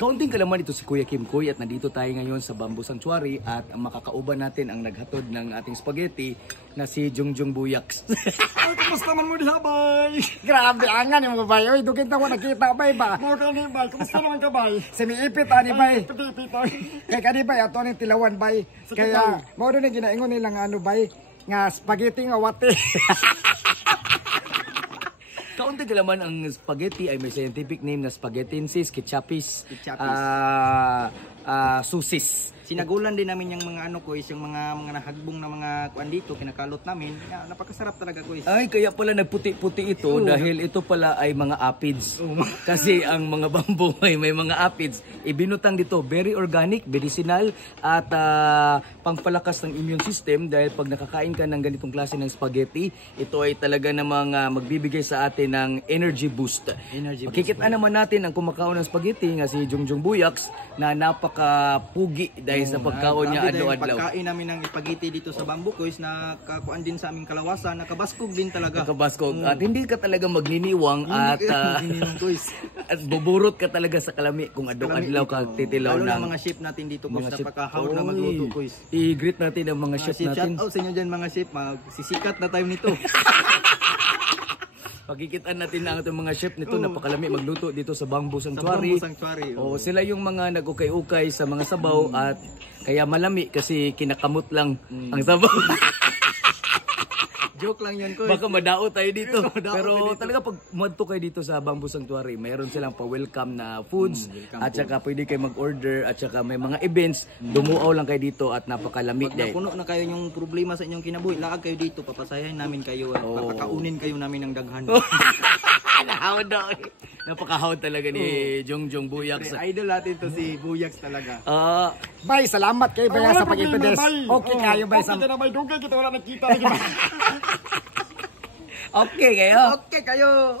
Kaunting kalaman dito si Kuya Kim Koy at nandito tayo ngayon sa Bamboo Sanctuary at ang makakauban natin ang naghatod ng ating spaghetti na si Jungjung Buyaks. Ay, kumusta man mo diha, bay? Grabe, angan yung mga bay. Uy, dugin na mo nakita, bay ba? Mo ka ni, bay. Kumusta naman ka, bay? Semi-ipit, ani, bay. Ipit-ipit, bay. Kaya kani, bay, ato ang tilawan, bay. Kaya, mo doon na ginaingon nilang ano, bay, nga spaghetti nga wate. Kaunti kalaman ang spaghetti ay may scientific name na spaghettensis, ketchupis, susis. Sinagulan din namin yung mga ano ko is yung mga nahagbong na mga kuan dito kinakalot namin. Ya, napakasarap talaga ko is. Ay kaya pala nagputi-puti ito dahil ito pala ay mga apids. Kasi ang mga bamboo ay may mga apids. Ibinutang dito very organic, medicinal at pangpalakas ng immune system dahil pag nakakain ka ng ganitong klase ng spaghetti, ito ay talaga namang magbibigay sa atin ng energy boost. Makikita naman natin ang kumakaon ng spaghetti nga si Jungjung Buyaks na napaka-pugi dahil sa pagkaon niya adlaw-adlaw. Pagkain namin ng spaghetti dito sa Bamboo Koys na kakuan din sa aming kalawasan, nakabaskog din talaga. Nakabaskog. At hindi ka talaga magniniwang at buburot ka talaga sa kalami kung adlaw-adlaw ka titilaw ng ng mga chef natin dito ko napaka-hard na magluto Koys. I-greet natin ang mga chef natin. Shout out sa inyo dyan mga chef, magsisikat na tayo nito. Pagkikitaan natin ang ating mga chef nito, napakalami magluto dito sa Bamboo Sanctuary. Sila yung mga nag-ukay-ukay sa mga sabaw at kaya malami kasi kinakamot lang ang sabaw. Joke lang yun ko. Baka madao tayo dito. Pero talaga pag muadto kayo dito sa Bamboo Sanctuary, mayroon silang pa-welcome na foods at saka pwede kayo mag-order at saka may mga events. Dumuaw lang kayo dito at napakalami dahil. Pag napuno na kayo yung problema sa inyong kinabuhi, laag kayo dito, papasayahin namin kayo at papakaunin kayo namin ng daghan. Nakahawad daw. Napakahawad talaga ni Jungjung Buyaks. Idol natin to si Buyaks talaga. Bay, salamat kayo bay sa pag-introduce. Okay kayo bay sa... Okay na may dugay kita wala nakita. Okay kayo. Okay kayo.